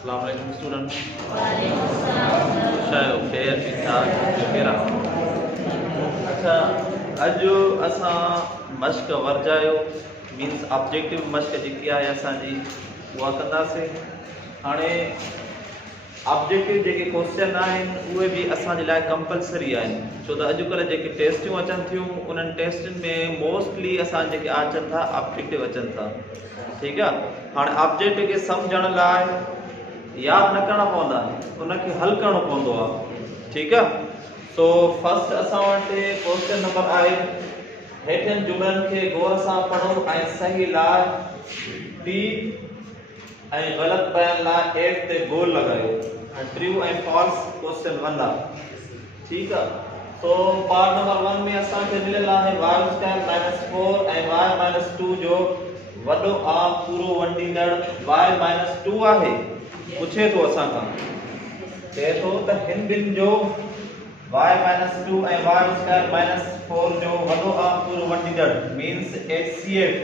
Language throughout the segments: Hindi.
अस्सलाम वालेकुम स्टूडेंट। शायो खैर ठीक ठाक केरा। अच्छा अॼु असां मश्क वर्जायो मीन्स ऑब्जेक्टिव मश्क जेकी आहे असांजी उहा कंदासीं। हाणे ऑब्जेक्टिव जेके क्वेश्चन आहिनि उहे बि असांजे लाइ कंपलसरी आहिनि, छो त अॼुकल्ह जेके टेस्टियूं अचनि थियूं उन्हनि टेस्टुनि में मोस्टली असां जेके अचनि था ऑब्जेक्टिव अचनि था। ठीकु आहे। हाणे ऑब्जेक्टिव खे सम्झण लाइ यादि न करणा पवंदा, उनखे हल करणो पवंदो आहे। ठीकु आहे। सो फर्स्ट असां वटि क्वेश्चन नंबर आहे, हेठियनि जुमलनि खे गौर सां पढ़ो ऐं सही लाइ टी ऐं ग़लति बयान लाइ एफ ते गोल लॻायो। ट्रू ऐं फॉल्स क्वेश्चन 1 आहे। ठीकु आहे। तो पार्ट नंबर 1 में असांखे मिलियल आहे y² - 4 ऐं y - 2 जो वॾो आम पूरो वंडींदड़ y - 2 आहे। पूछे तो असां खां चए थो त हिन ॿिनि जो y - 2 ऐं y² - 4 जो वॾो आम पूरो वंडींदड़ मींस HCF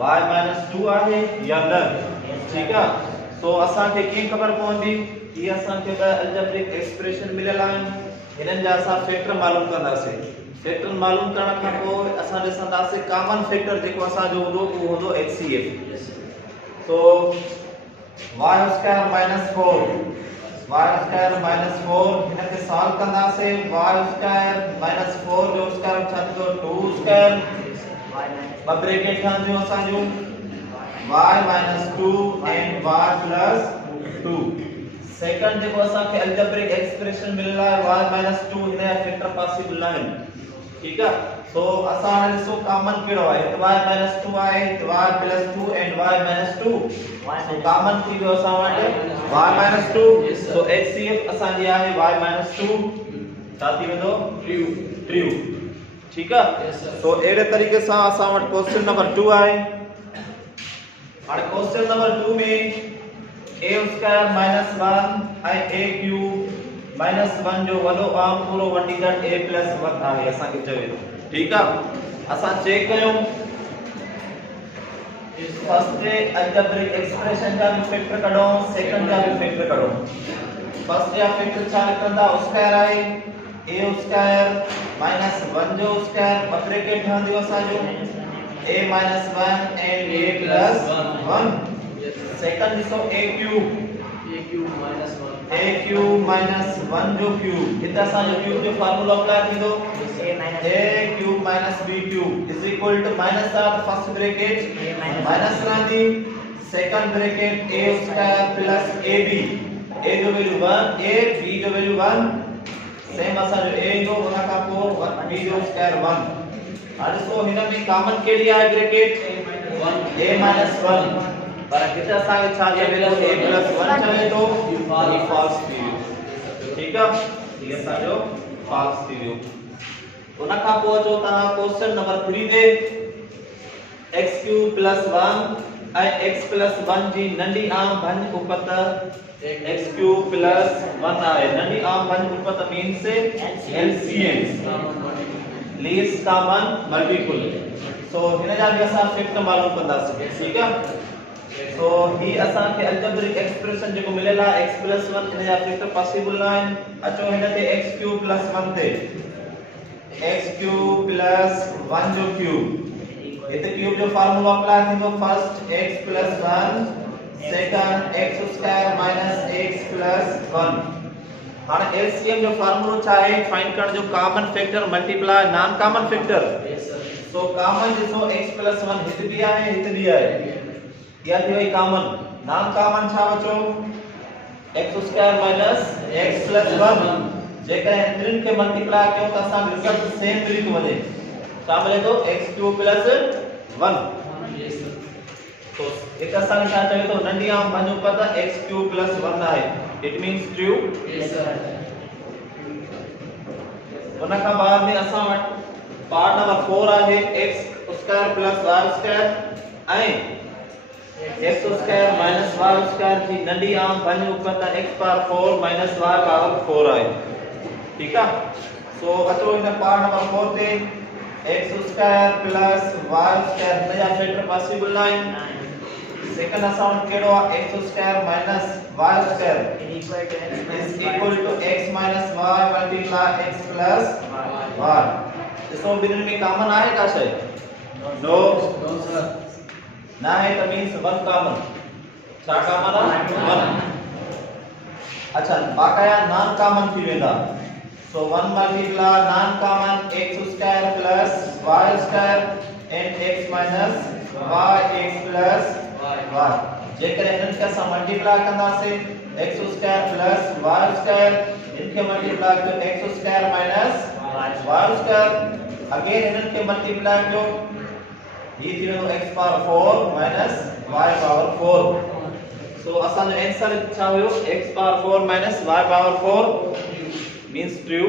y - 2 आहे या न। ठीकु आहे। तो असांखे कीअं ख़बर पवंदी? ये असांखे ॿ अलजेब्रिक एक्सप्रेशन मिलियल आहिनि, हिननि जा असां फैक्टर मालूम कंदासीं। फैक्टर मालूम करण खां पोइ असां ॾिसंदासीं कॉमन फैक्टर जेको असांजो हूंदो उहो हूंदो HCF। तो y² - 4 हिनखे सॉल्व कंदासीं। y² - 4 जो स्क्वायर छा थींदो 2², ॿ ब्रैकेट ठहंदियूं असांजूं y - 2 एंड y + 2। सेकंड जेको असांखे अलजेब्रिक एक्सप्रेशन मिलियल आहे y - 2 हिन जा फैक्टर पॉसिबल आहिनि। ठीकु आहे। सो असां हाणे ॾिसो कॉमन कहिड़ो आहे, y - 2 आहे y + 2 and y - 2। So common थी वियो असां वटि y - 2। सो HCF असांजी आहे y - 2 छा थी वेंदो ट्रू। ठीकु आहे। तो अहिड़े तरीक़े सां असां वटि क्वेश्चन नंबर 2 आहे। हाणे क्वेश्चन नंबर 2 में a² - 1 ऐं a³ - 1 जो वॾो आम पूरो वंडींदड़ a + 1 आहे असांखे चवे थो। ठीकु आहे। असां चेक कयूं फर्स्ट अलजेब्रिक एक्सप्रेशन जा भी फैक्टर कढो, सेकंड जा भी फैक्टर कढो। फर्स्ट जा फैक्टर छा निकरंदा? स्क्वायर आहे a² - 1 जो स्क्वायर ॿ ब्रैकेट ठहंदियूं असांजो a - 1 एंड a + 1। सेकंड ॾिसो a³ - 1 जो क्यूब, हिते असांजो क्यूब जो फार्मूला अप्लाई थींदो a³ - b³ is equal to minus आहे फर्स्ट ब्रैकेट माइनस रहंदी, second bracket a² + ab, a जो वैल्यू 1 a, b जो वैल्यू 1 सेम असांजो a जो उन खां पोइ b जो स्क्वायर 1। हाणे ॾिसो हिन में कॉमन कहिड़ी आहे ब्रैकेट a - 1, पर हिते असांखे छा चवे थो a + 1 चवे थो, ये फॉल्स थी वियो। ठीकु आहे। ये असांजो फॉल्स थी वियो। उन खां पोइ अचो तव्हां क्वेश्चन नंबर 3 ते x³ + 1 ऐं x + 1 जी नंढी आम भंज उपत x³ + 1 आहे। नंढी आम भंज उपत means LCM least common multiple. So हिन जा भी असां फैक्टर मालूम कंदासीं। ठीकु आहे। सो ही असांखे अलजेब्रिक एक्सप्रेशन जेको मिलियल आहे x + 1 हिन जा फैक्टर पॉसिबल आहिनि। अचो हिन ते x³ + 1 ते x³ + 1 जो क्यूब, हिते क्यूब जो फार्मूला अप्लाई थींदो first x + 1 second x² - x + 1। हाणे LCM जो फार्मूलो छा आहे? फाइंड करण जो common factor multiply non common factor. So common ॾिसो x + 1 हिते भी आहे हिते भी आहे, या थी वई कॉमन। नॉन कॉमन छा बचो x² - x + 1। जेकर टिनि खे मल्टीप्लाई कयो त असां रिजल्ट सेम मिली थो वञे, छा मिले थो x³ + 1। तो हिते असांखे छा चवे थो नंढी आम भंज उपत x³ + 1 आहे। It means true. उन खां बाद में असां वटि पार्ट नंबर 4 आहे x² + y² ऐं x² - y² जी नंढी आम भंज उपत x⁴ - y⁴ आहे। ठीकु आहे। सो अचो हिन पार्ट नंबर 4 ते x² + y² हिन जा फैक्टर पॉसिबल आहिनि। सेकंड असां वटि कहिड़ो आहे x square minus y square is equal to x minus y multiply x plus y। ॾिसो ॿिन्हिनि में कॉमन आहे का शइ? नो ना है, तो मींस वन कॉमन। छा कॉमन आहे? वन। अच्छा बाकाया नॉन कॉमन थी वेंदा। So 1 multiply non common x square plus y square and x minus y x plus y। जेकर इनन के असां मल्टीप्लाई कंदासे x square plus y square इनके मल्टीप्लाई तो x square minus y square again इनन के मल्टीप्लाई कयो ये थी वेंदो x power 4 minus y power 4। सो असां जो आंसर छा हुयो? x power 4 minus y power 4 means true.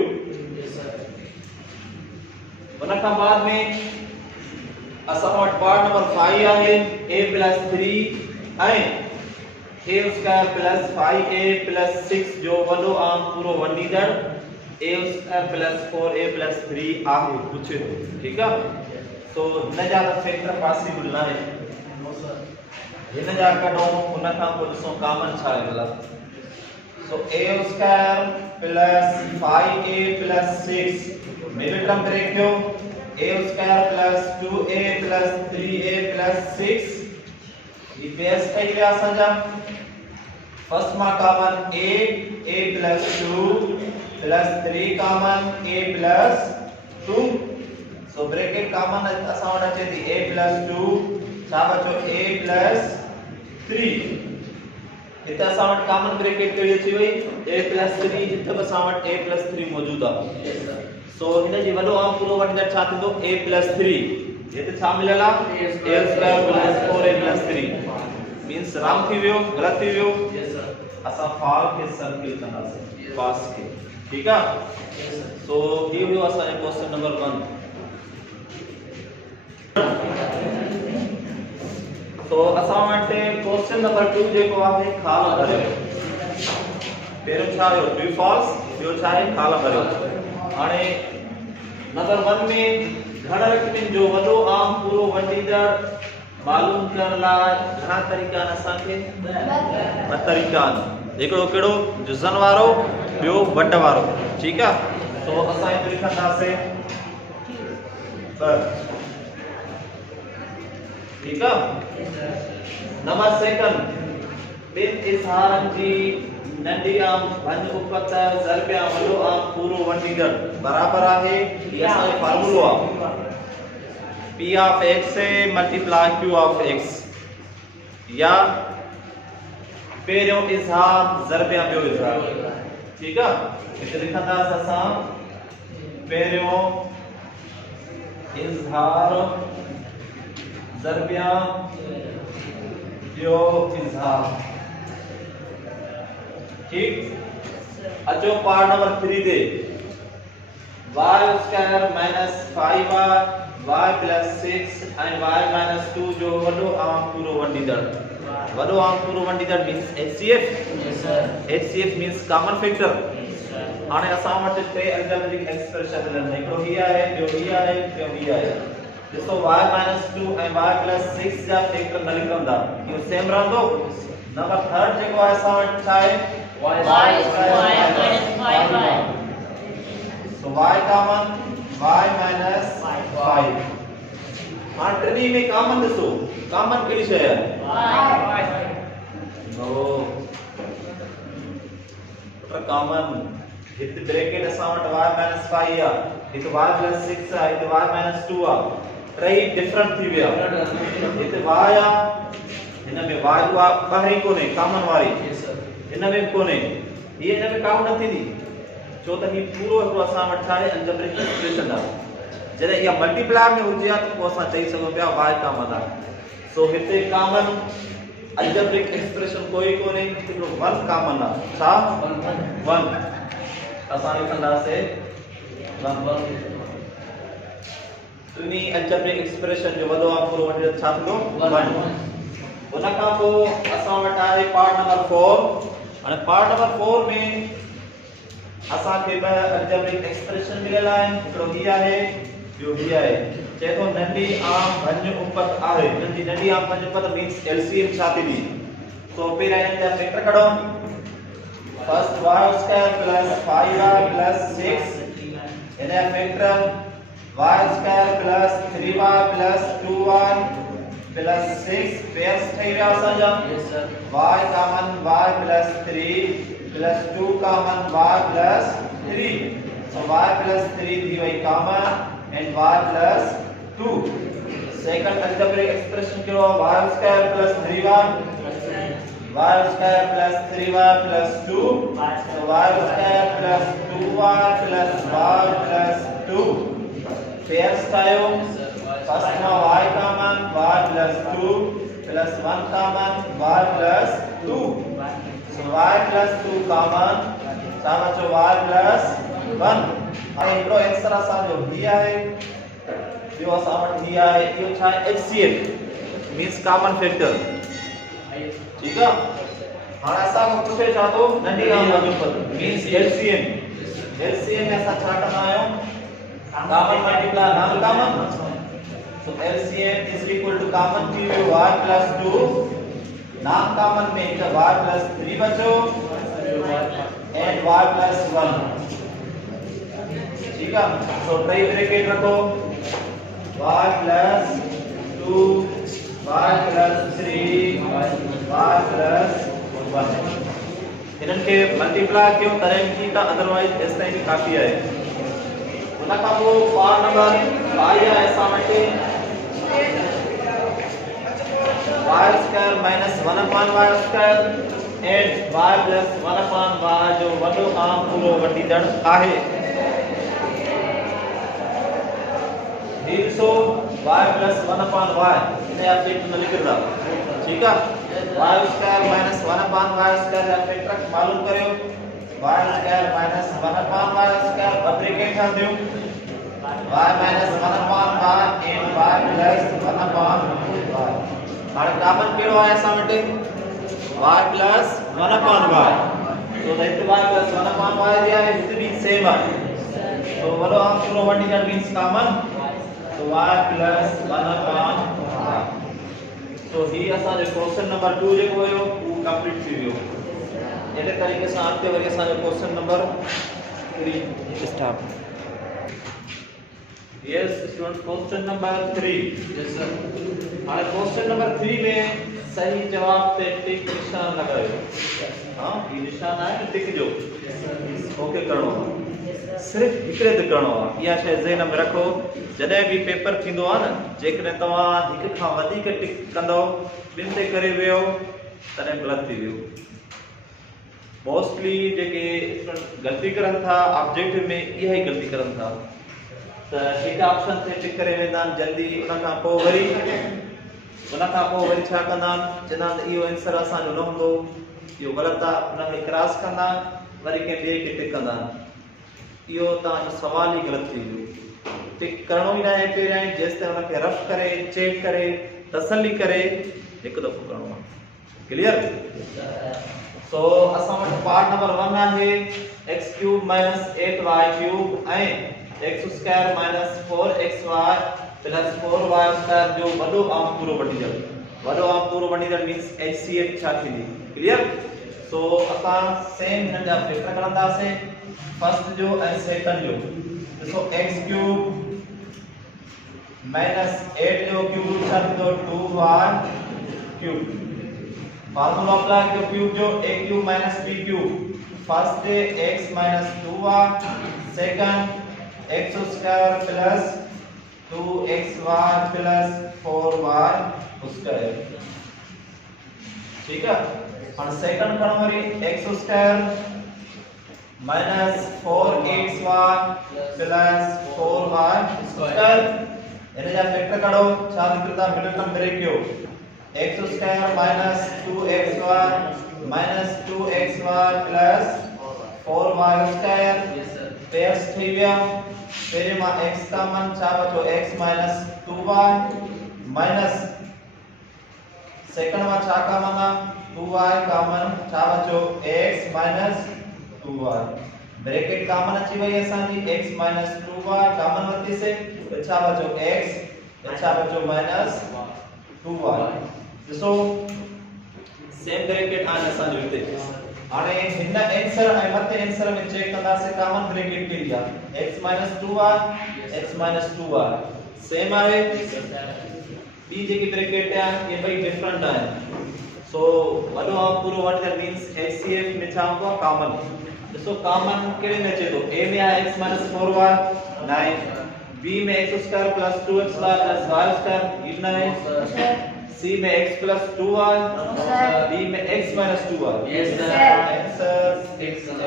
उन खां बाद में असां वटि पार्ट नंबर 5 आहे a + 3 ऐं a square plus 5a plus 6 जो वॾो आम पूरो वंडीदड़ a square plus 4a plus 3 आहे पूछे थो। ठीक आहे, तो हिन जा फैक्टर पॉसिबल न आहे, हिन जा कढो उन खां पोइ ॾिसो कॉमन छा आहे भला। So a square plus 5a plus 6 middle term break कयो a square plus 2a plus 3a plus 6 ये बेस कई विया असांजा। फर्स्ट मां common a plus 2 plus 3 common a plus 2। So bracket common असां वटि अचे थी a प्लस 2 छा बचो a प्लस 3। हिते असां वटि कॉमन ब्रैकेट कहिड़ी अची वई a प्लस 3, हिते बि असां वटि a प्लस 3 मौजूद आहे। सो हिन जी वॾो आम पूरो वंडीदड़ छा थींदो? a plus 3। हिते छा मिलियल आहे? a square plus 4a plus 3 means wrong थी वियो, गलत थी वियो। असां फाल के सर्किल कंदासीं पास के। ठीक आहे, सो ही हुयो असांजो क्वेश्चन नंबर 1। तो असां वटि क्वेश्चन नंबर 2 जेको आहे खाल भरियो। पहिरियों छा हुयो? ट्रू फॉल्स, ॿियो छा आहे? खाल भरियो। हाणे नंबर 1 में घण रक़मनि जो वॾो आम पूरो वंडीदड़ मालूम करण लाइ घणा तरीक़ा आहिनि असांखे? ॿ तरीक़ा आहिनि। हिकिड़ो कहिड़ो? जुज़न वारो, ॿियो वट वारो। ठीक आहे, तो असां हिते लिखंदासीं 2। ठीक आहे, नंबर सेकंड ॿिन इज़हारनि जी नंढी आम भंज उपत ज़रबिया वॾो आम पूरो वंडीदड़ बराबर आहे। ये असांजो फार्मूलो आहे p of x multiply q of x, या पहिरियों इज़हार ज़रबिया ॿियो इज़हार। ठीक आहे, हिते लिखंदासीं असां पहिरियों इज़हार ज़रबिया ॿियो इज़हार। ठीक, अचो पार्ट नंबर 3 ते y square minus 5y plus 6 ऐं y माइनस 2 जो वॾो आम पूरो वंडीदड़। वॾो आम पूरो वंडीदड़ means HCF। HCF means common factor. हाणे असां वटि टे अलजेब्रिक एक्सप्रेशन मिलनि, हिकिड़ो ही आहे, ॿियो ही आहे, ॿियो ही आहे। ॾिसो y माइनस 2 ऐं y प्लस 6 जा फैक्टर न लिखंदा, इहो सेम रहंदो। नंबर 3 जेको आहे असां वटि छा आहे? y minus 5y। सो y कॉमन y माइनस 5। हाणे टिनी में कॉमन ॾिसो, कॉमन कहिड़ी शइ आहे? No common. हिते ब्रैकेट असां वटि y माइनस 5 आहे, हिते y प्लस 6 आहे, हिते y माइनस 2 आहे। टई डिफरेंट थी विया। हिते y आहे, हिन में y उहा ॿाहिरीं कोन्हे कॉमन वारी, हिन में कोन्हे, ये हिन में काउंट न थींदी छो त ही पूरो हिकिड़ो असां वटि छा आहे? अलजेब्रिक एक्सप्रेशन आहे। जॾहिं इहा मल्टीप्लाई में हुजे हा त पोइ असां चई सघूं पिया y कॉमन आहे। सो हिते कॉमन अलजेब्रिक एक्सप्रेशन कोई कोन्हे, हिकिड़ो 1 कॉमन आहे। छा? 1। असां लिखंदासीं 1। टिनी अलजेब्रिक एक्सप्रेशन जो वॾो आहे पूरो वंडीदड़ छा थींदो? 1। उन खां पोइ असां वटि आहे पार्ट नंबर 4। हाणे पार्ट नंबर 4 में असांखे ॿ अलजेब्रिक एक्सप्रेशन मिलियल आहिनि। हिकिड़ो ही आहे जो भी आहे चए तो नंढी आम भंज उपत आहे नंढी आम भंज उपत मींस एलसीएम छा थींदी तो पहिरियां हिन जा फैक्टर कढो first y square plus 5y plus 6 हिन जा factor y square plus 3y plus 2y plus 6 pairs ठही विया असांजा y common y plus 3 plus 2 common y plus 3 so y plus 3 थी वही common and y plus 2 second algebraic expression करो y square plus 3y plus 3y plus 2 so y square plus 2y plus y plus 2 pairs ठाहियो first में y common y plus 2 plus 1 common y plus 2 so y plus 2 common सा बचो y plus 1 हाणे हिकिड़ो आंसर असांजो ही आहे ॿियो असां वटि ही आहे इहो छा आहे HCF मींस कॉमन फैक्टर ठीकु आहे हाणे असां को पुछे छा थो नंढी आम वजूपत मींस LCM में असां छा कंदा आहियूं common multiply non common so LCM is equal to common थी वियो y plus 2 नॉन कॉमन में त y plus 3 बचो and y plus 1 ठीक है तो ट्राई ब्रैकेट रखो y plus 2 y plus 3 y plus 1 इनन के मल्टीप्लाई कयो तरे की त अदरवाइज इस ताईं काफी है उन का वो पार्ट नंबर आया ऐसा मटे y square minus 1 upon y square and y plus 1 upon y जो वडो आम पूरो वटीदड़ आहे so y plus 1 upon y इन्हें आप फैक्टर न लिख रहा ठीक है y square minus 1 upon y square आप फैक्टर मालूम करियो y square minus 1 upon y square अब ब्रैकेट हल दियो y minus 1 upon y and y plus 1 upon y हाणे कॉमन केड़ो आहे असां वटि y plus 1 upon y so that y plus 1 upon y दिया है इट बी सेम आहे तो वडो आम पूरो वटीदड़ means common so y plus 1 upon y so ही असा जो क्वेश्चन नंबर 2 जेको हुयो वो कंप्लीट थी वियो एडे तरीके से आते वरी असा जो question number 3 start yes student question number 3 yes sir हां क्वेश्चन नंबर 3 में सही जवाब पे टिक निशान लगायो हां ये निशान है टिक जो ओके करणो सिर्फ हिकड़े ते करणो आहे इहा शइ ज़हन में रखो जॾहिं भी पेपर थींदो आहे न जेकॾहिं तव्हां हिक खां वधीक टिक कंदो ॿिन ते करे वियो तॾहिं ग़लति थी वियो मोस्टली जेके ग़लती करनि था ऑब्जेक्टिव में इहा ई ग़लती करनि था त हिक ऑप्शन ते टिक करे वेंदा आहिनि जल्दी उन खां पोइ वरी छा कंदा आहिनि चवंदा आहिनि इहो आंसर असांजो न हूंदो इहो ग़लति आहे उनखे क्रॉस कंदा वरी कंहिं ॿिए खे टिक कंदा इहो तव्हांजो सवाल ई ग़लति थी वियो टिक करणो ई न आहे पहिरियां ई जेसिताईं उनखे रफ करे चेक करे तसल्ली करे हिकु दफ़ो करणो आहे क्लियर सो असां वटि पार्ट नंबर 1 आहे x³ - 8y³ ऐं x² - 4xy + 4y² जो वॾो आम पूरो वठींदड़ मींस HCF छा थींदी क्लियर सो असां सेम हिननि जा फैक्टर खणंदासीं फर्स्ट जो ऐं सेकंड जो ॾिसो x³ - 8 जो क्यूब छा थींदो 2y³ फार्मूला अप्लाई कयो क्यूब जो a³ - b³ first x - 2y second x² + 2xy + 4y² ठीक है और सेकंड खणो वरी x² - 4xy + 4y² इने जा फैक्टर कढो छा निकरदा मिडिल टर्म ब्रेक कयो x² - 2xy - 2xy + 4y² pairs थी विया पहिरे मां x कॉमन छा बचो x - 2y माइनस सेकंड में छा कॉमन है 2y कॉमन छा बचो x - 2y ब्रैकेट कॉमन अची वई असांजी x - 2y कॉमन वरती से छा बचो x छा बचो माइनस 2y ॾिसो सेम ब्रैकेट आने असां जो हिते हाणे हिन आंसर ऐं मथे आंसर में चेक कंदासीं कॉमन ब्रैकेट कहिड़ी आहे x 2y x 2y same आहे ॿी जेकी ब्रैकेट आहे ये ॿई डिफरेंट आहिनि सो वॾो पूरो वट दैट मींस HCF में छा हूंदो आहे कॉमन ॾिसो कॉमन कहिड़े में अचे थो a में आहे x 4y 9 b में x² + 2xy + y² ये ना है c में x + 2y d में x - 2y yes sir x -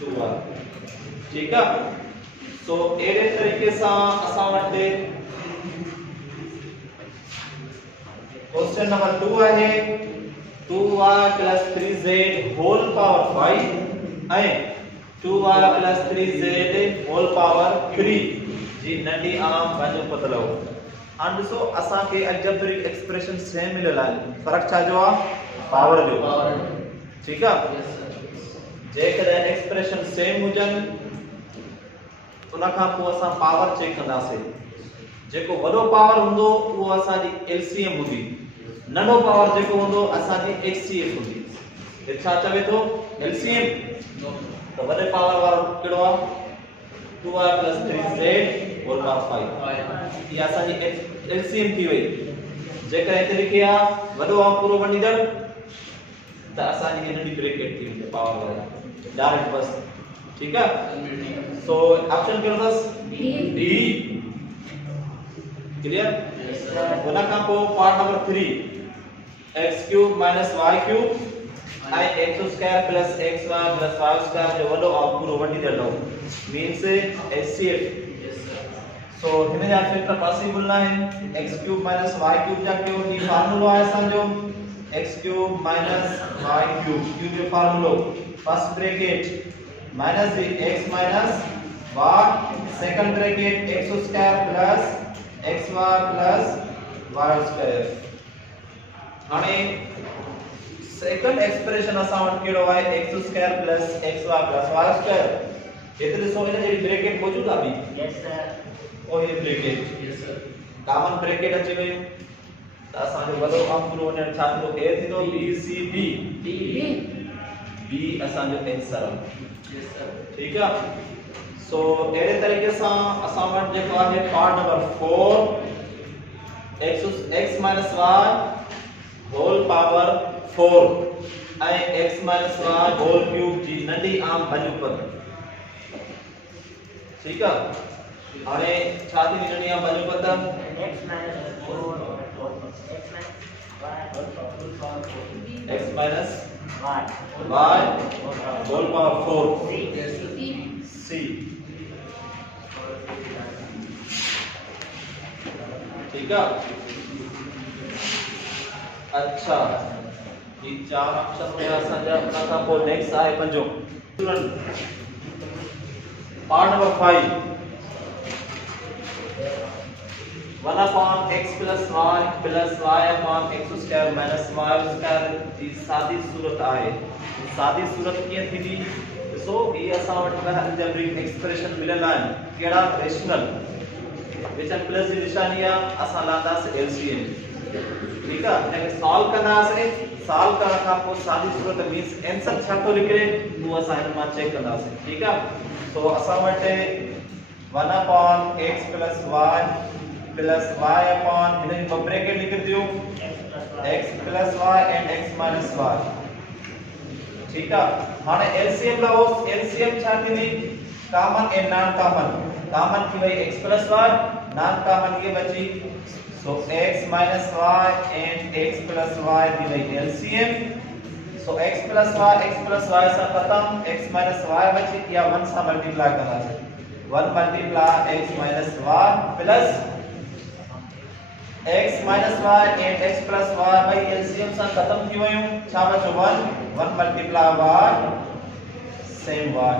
2y ठीक है सो एड़े तरीके सां असां वटि क्वेश्चन नंबर 2 आहे 2y + 3z होल पावर 5 ऐं 2y + 3z होल पावर 3 जी नंढी आम पंहिंजो पतलो हाणे ॾिसो असां खे अलजेब्रिक एक्सप्रेशन सेम मिलियल आहे फर्क छा जो आहे पावर जो ठीक आहे जेकॾहिं एक्सप्रेशन सेम हुजनि उन खां पोइ असां पावर चेक कंदासीं जेको वॾो पावर हूंदो उहो असांजी LCM हूंदी नंढो पावर जेको हूंदो असांजी HCF हूंदी हे छा चवे थो LCM त वॾे पावर वारो कहिड़ो आहे 2y + 3z होल पावर 5 ये असांजी LCM थी वई जेकर हिते लिखी आहे वॾो ऐं पूरो वंडीदड़ त असांजी नंढी ब्रैकेट थी वेंदी पावर वारी डायरेक्ट बस ठीक आहे सो ऑप्शन कहिड़ो अथसि डी क्लियर उन खां पोइ पार्ट नंबर 3 x³ - y³ ऐं x² + xy + y² जो वॾो ऐं पूरो वंडीदड़ मींस HCF सो हिन जा फैक्टर पॉसिबल न आहिनि x³ - y³ जा कयो ही फार्मूला आहे असांजो x³ - y³ क्यूब जो फार्मूलो first bracket minus b x - y second bracket x² + xy + y² हाणे सेकंड एक्सप्रेशन असां वटि कहिड़ो आहे x² + xy + y² हिते ॾिसो हिन जी ब्रैकेट मौजूद आहे बि यस सर ओ ये bracket yes sir common bracket अचे गई त असां जो वॾो अंक पूरो वञण छा थींदो a थींदो b c d b असां जो आंसर आहे यस सर ठीक आहे सो अहिड़े तरीक़े सां असां वटि जेको आहे part number 4 x y whole power 4 ऐं x y होल क्यूब जी नंढी आम भाॼियूं ठीक आहे हाणे छा थी नंढी आम भाॼियूं पत x - 4 x minus y y whole power 4 c ठीक है अच्छा ये चार ऑप्शन में असांजा उन खां पोइ नेक्स्ट आहे पंजो part number 5 1 upon x plus y upon x square minus y square जी सादी सूरत आहे सादी सूरत कीअं थींदी ॾिसो ही असां वटि अलजेब्रिक एक्सप्रेशन मिलियल आहिनि कहिड़ा रेशनल विच में प्लस जी निशानी आहे असां लांदासीं LCM ठीक है इनके सॉल्व कंदासीं सॉल्व करण खां पोइ सादी सूरत मींस आंसर छा थो निकिरे उहो असां हिन मां चेक कंदासीं ठीक आहे तो असां वटि 1 upon x plus y upon हिन जी ब्रैकेट लिख दियो x plus y and x minus y ठीक है हाणे LCM लाओ LCM छा थींदी कॉमन एंड नॉन कॉमन की वही x plus y non common ये बची so x minus y and x plus y दी वही LCM so x plus y सा खत्म x minus y बची या 1 सा मल्टीप्लाई करना है 1 multiply x minus y plus x minus y and x plus y by LCM सा खत्म थी वयूं छा बचो 1 multiply y same y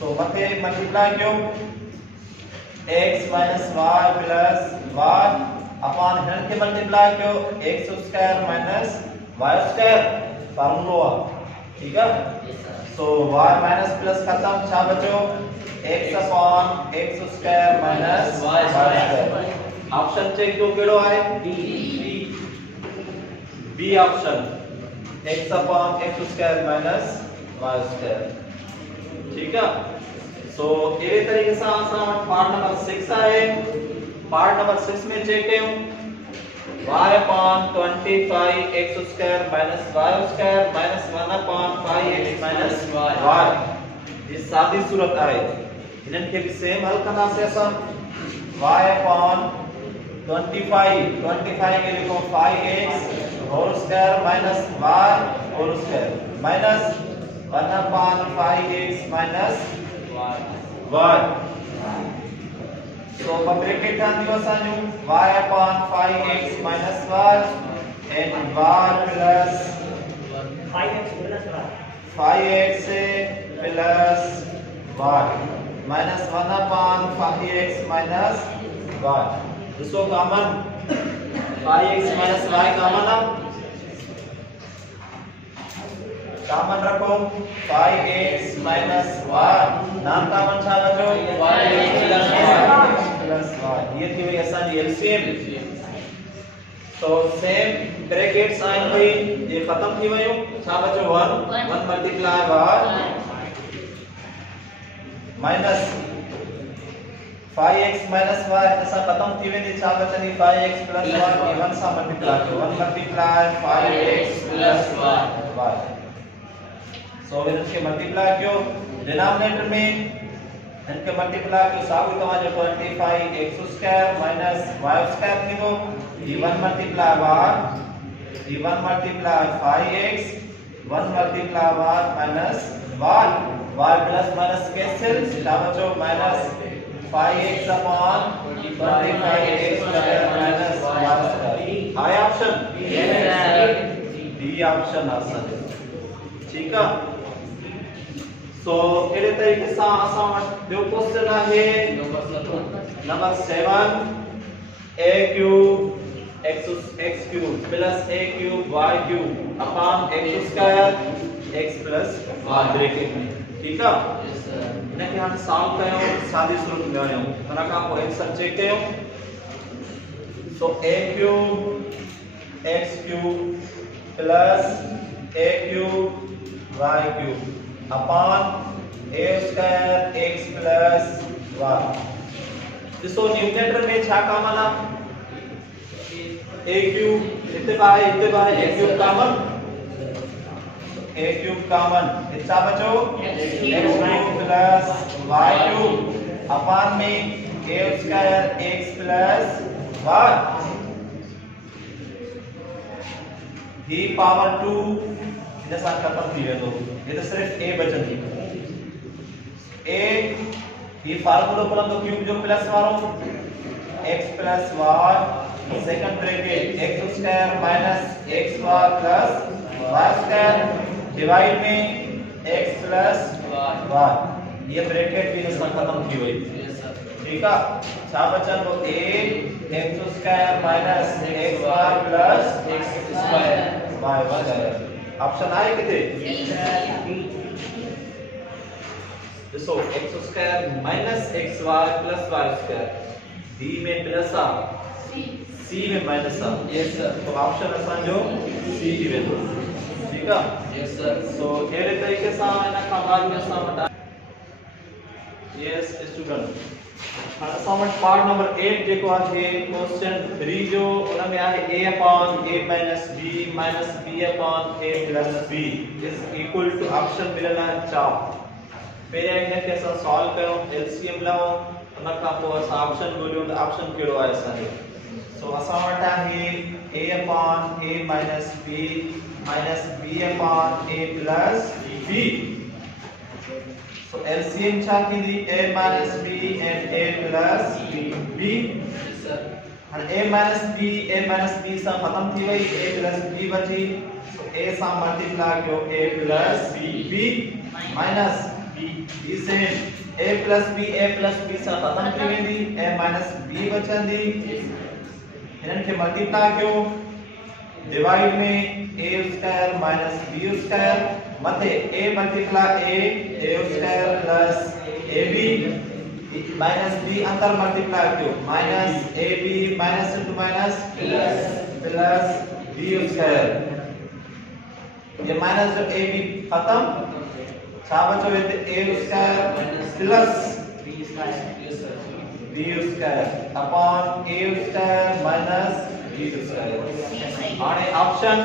so मथे मल्टीप्लाई कयो x minus y plus y upon हिनन के मल्टीप्लाई कयो x square minus y square formula ठीक है। सो y माइनस प्लस खत्म छा बचो x upon x square minus y square. Option check जो केड़ो है B option x upon x square minus y square. ठीक है। सो ये तरीके से असां पार्ट नंबर 6 है। पार्ट नंबर 6 में चेक कयूं y upon 25 x square minus y square minus 1 upon 5x minus y। ये सादी सूरत है। इनन के भी सेम हल करना से असां y upon 25 के लिखो 5x whole square minus y whole square minus 1 upon 5x minus y। So bracket ध्यान दियो असांजो y upon 5x minus y and y plus 5x plus 1 5x plus y minus 1 upon 5x minus y। इसको common 5x minus y common अब कॉमन रखो 5x minus y नाम कॉमन छा बचो y plus y। ये थी वही असांजी एलसीएम। तो सेम ब्रैकेट्स आइन हुई ये खत्म थी वयो छा बचो 1 multiply y minus 5x minus y ऐसा खत्म थी वेंदी छा बचंदी 5x plus y ये 1 सां मल्टीप्लाई कयो 1 मल्टीप्लाई 5x plus y। सो इनके मल्टीप्लाई कयो डिनोमिनेटर में इनके मल्टीप्लाई कयो साबु तमा जो 25 x square minus y square थींदो ये 1 मल्टीप्लाई y ये 1 multiply 5x 1 multiply y minus y plus minus cancel छा बचो minus 5x upon 25x square minus y square। High option D option answer है। ठीक है। सो एड़े तरीके से असां वटि ॿियो क्वेश्चन आहे number 7 a cube x cube plus a cube y cube upon x square x plus y bracket में। ठीक है। इनके हम सॉल्व कयो सादी सूरत में आयो उन का को आंसर चेक कयो। So a cube x cube plus a cube y cube upon a square x plus y। इसको न्यूमरेटर में छा कॉमन आ a क्यूब इतने by a cube common a cube common इतना बचो x cube plus y cube upon में a square x plus y ही पावर 2 इधर साथ खत्म थी वेंदो ये तो सिर्फ a बचंदी a ही फार्मूला पढ़ंदो क्यूब जो प्लस वारो x plus y second bracket x square minus xy plus y square divide में x प्लस y ये ब्रैकेट भी इसका खत्म थी हुई। ठीक है। छा बचन वो a x square minus xy plus x square y square. Option आए कितने देखो x square minus xy plus y square b में प्लस आ c में माइनस आ। Yes sir. तो ऑप्शन असान जो c थी वेंदो। ठीक है। Yes sir. सो एड़े तरीके से इना का बाद में असां वटा यस स्टूडेंट असां वटि पार्ट नंबर 8 जेको आहे क्वेश्चन 3 जो उन में आहे a upon a minus b minus b upon a plus b is equal to option मिलल आहे 4। पहिरियां इन खे असां सॉल्व कयो एलसीएम लाओ उन खां पोइ असां ऑप्शन ॻोल्हियो त ऑप्शन कहिड़ो आहे असांजो। सो असां वटि आहे a upon a minus b minus b upon a plus b। So LCM छा थींदी a minus b and a plus b। and a minus b सां खत्म थी वई a plus b बची। so a सां मल्टीप्लाई कयो a plus b minus b से a plus b सां खत्म थी वेंदी a minus b बचंदी। इन्हनि खे मल्टीप्लाई कयो डिवाइड में a square minus b square मथे a multiply a square plus ab minus b अंतर मल्टीप्लाई क्यों minus ab minus into minus plus b square ये माइनस जब ab खत्म छा बचो ये a square plus b square upon a square minus b square और ऑप्शन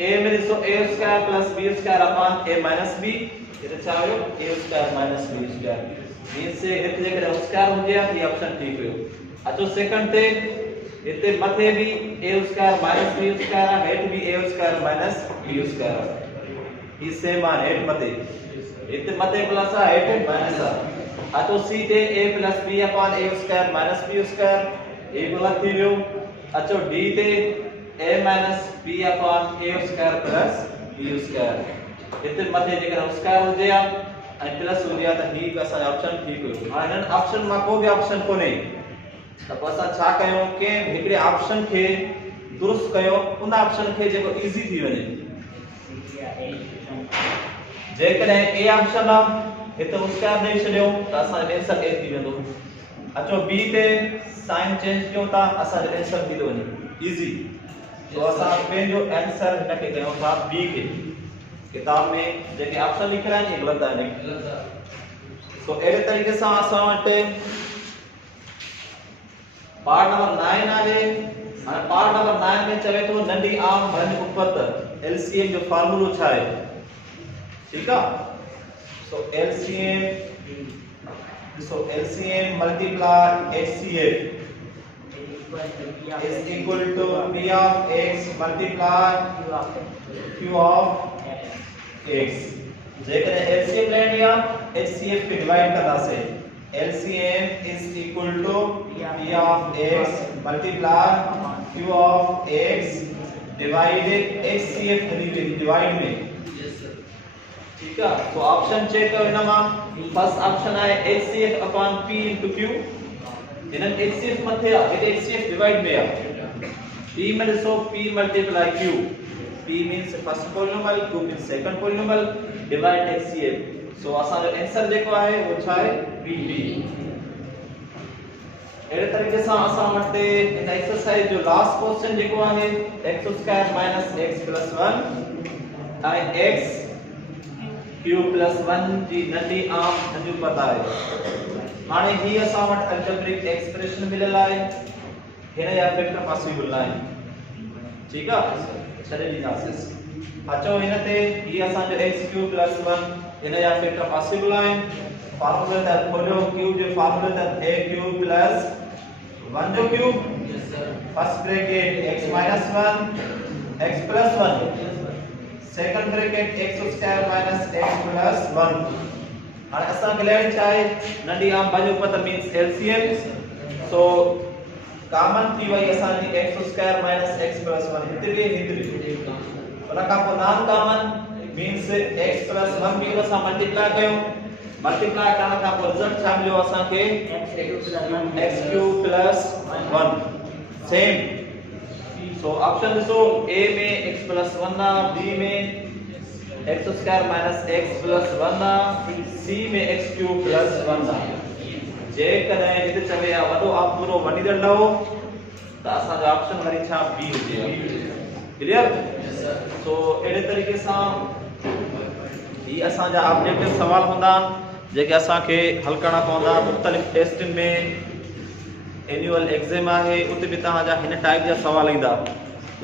a में सो a square plus b square upon a minus b ये चाहो a square minus b square means से एक जगह स्क्वायर हो गया ये ऑप्शन ठीक हो अच्छा सेकंड ते इते मथे भी a square minus b square हेठ भी a square minus b square इस सेम मान हेठ मथे इते मथे प्लस आ हेठ माइनस आ अच्छा c ते a plus b upon a square minus b square ये गलत थी वियो अच्छा d ते a minus b upon a square plus b square इते मथे जेकर स्क्वायर हो गया और प्लस हो गया तो ठीक असा ऑप्शन ठीक हो हां इन ऑप्शन में को भी ऑप्शन को नहीं तो असा छा कयो के एकड़े ऑप्शन के दुरुस्त कयो उन ऑप्शन के जेको इजी थी वने जेकरे ए ऑप्शन आ हिते स्क्वायर दे छडियो तो असा आंसर ए थी वेंदो अचो बी ते साइन चेंज क्यों था असा आंसर थी तो वने इजी तो असा पेन जो आंसर हिनके कयो था बी के किताब में जेके ऑप्शन लिखला है गलत है तो एरे तरीके से असा वटे पार्ट नंबर 9 आले और पार्ट नंबर 9 में चवे तो नंडी आम भन उपत एलसीएम जो फार्मूला छा है ठीक है so LCM multiply HCF is equal to p of x multiply q of x जेकर एलसीएम ले लिया एचसीएफ पे डिवाइड करना से LCM is equal to p of x multiply q of x divided HCF divide में ठीक है तो ऑप्शन चेक करो ना फर्स्ट ऑप्शन है HCF upon p into q इन HCF मथे आ ये HCF डिवाइड में आ p में सो p multiply q p means first polynomial q means second polynomial divide HCF सो असा जो आंसर जेको है वो छा है b एड़े तरीके से असा वटे इन एक्सरसाइज जो लास्ट क्वेश्चन जेको है x square minus x plus 1 आई x क्यूब प्लस 1 जी नंढी आम नंढी पता है हाने ही असा वट अलजेब्रिक एक्सप्रेशन मिलल है हिन या फैक्टर पॉसिबल है ठीक है छडे लीनासिस अचो हिन ते ही असा जो x क्यूब प्लस 1 हिन या फैक्टर पॉसिबल है फार्मूला द खोलो क्यूब जो formula the a cube plus 1 जो cube first bracket x minus 1 x plus 1 second bracket x square minus x plus 1 और असा क्लियर चाहे नंडी आम बाजू पता मींस एलसीएम सो कॉमन थी वही असा जी x square minus x plus 1 हिते उन का को non common means x plus 1 भी असा मल्टीप्लाई कयो मल्टीप्लाई करण का रिजल्ट छा मिलो असा के x cube plus 1 same so option so a में x प्लस 1 ना b में x square minus x plus 1 ना c में x क्यूब प्लस 1 ना जे कदे हिते चवे आ वडो आप पूरो वडी दंडो तो असा जो ऑप्शन वरी छा b हुजे क्लियर सो एड़े तरीके से ई असा जा ऑब्जेक्टिव सवाल हुंदा जेके असा के हल करना पवंदा मुख्तलिफ टेस्ट में एनुअल एग्जाम है उते भी ता जा हिन टाइप जा सवाल इंदा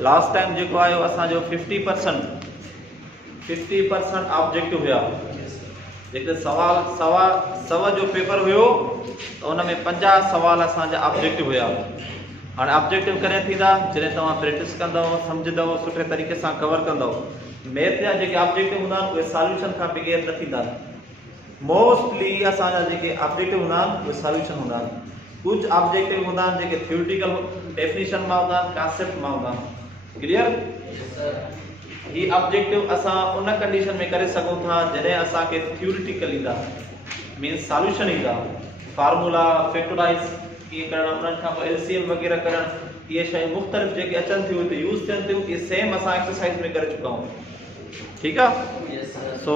लास्ट टाइम जेको आयो असा जो 50% ऑब्जेक्टिव हुआ जेके सवा जो पेपर हुयो तो उन में 50 सवाल असा जा ऑब्जेक्टिव हुआ हाने ऑब्जेक्टिव करे थींदा जने तवा प्रैक्टिस कंदो समझदो सुठे तरीके से कवर कंदो मैथ जा जेके ऑब्जेक्टिव हुंदा वे सॉल्यूशन का बगैर न थींदा मोस्टली असा जा जेके ऑब्जेक्टिव हुंदा वे सॉल्यूशन हुंदा कुछ ऑब्जेक्टिव हुंदा जेके थ्योरेटिकल डेफिनेशन में हुंदा कांसेप्ट में हुंदा क्लियर ही ऑब्जेक्टिव असा उन कंडीशन में करे सकूं था जने असा के थ्योरेटिकल इंदा मींस सॉल्यूशन इंदा फार्मूला फैक्टराइज की करना उन का एलसीएम वगैरह करन ये शय मुख्तलिफ जेके अचन थी तो यूज थन थी ये सेम असा एक्सरसाइज में करे चुका हूं ठीक आहे। Yes sir. सो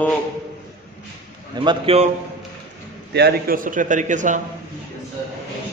हिम्मत कयो, तयारी कयो सुठे तरीक़े सां। Yes sir.